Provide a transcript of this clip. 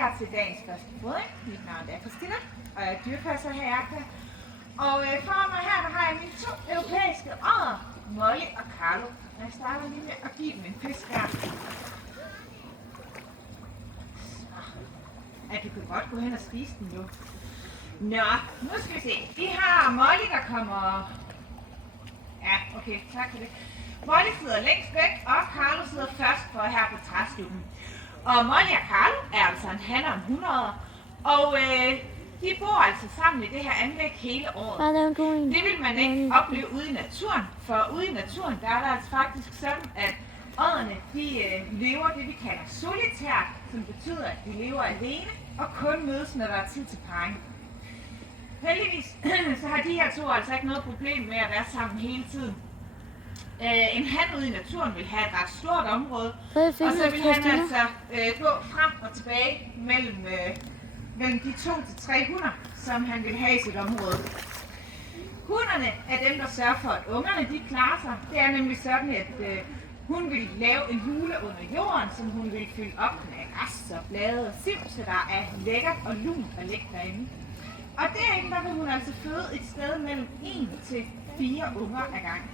her til dagens første fodring. Mit navn er Christina, og jeg er dyrepasser her i Jagtland. Og foran mig her, der har jeg mine to europæiske odder, Molly og Carlo. Jeg starter lige med at give dem en fisk her. Ja, du kan godt gå hen og spise den jo. Nå, nu skal vi se. Vi har Molly, der kommer... Ja, okay, tak for det. Molly sidder længst væk, og Carlo sidder først for her på træstubben. Og Molly og Carlo er altså en hanne om 100 år, og de bor altså sammen i det her anlæg hele året. Det vil man ikke opleve ude i naturen, for ude i naturen, der er der altså faktisk sådan, at odderne, de lever det, vi kalder solitært, som betyder, at de lever alene og kun mødes, når der er tid til parring. Heldigvis så har de her to altså ikke noget problem med at være sammen hele tiden. En han ude i naturen vil have et ret stort område, og så vil han altså gå frem og tilbage mellem de 2 til 3 hunder, som han vil have i sit område. Hunderne er dem, der sørger for, at ungerne de klarer sig. Det er nemlig sådan, at hun vil lave en hule under jorden, som hun vil fylde op med græs og blade og siv, så der er lækkert og lunt at ligge derinde. Og derinde der vil hun altså føde et sted mellem 1 til 4 unger ad gangen.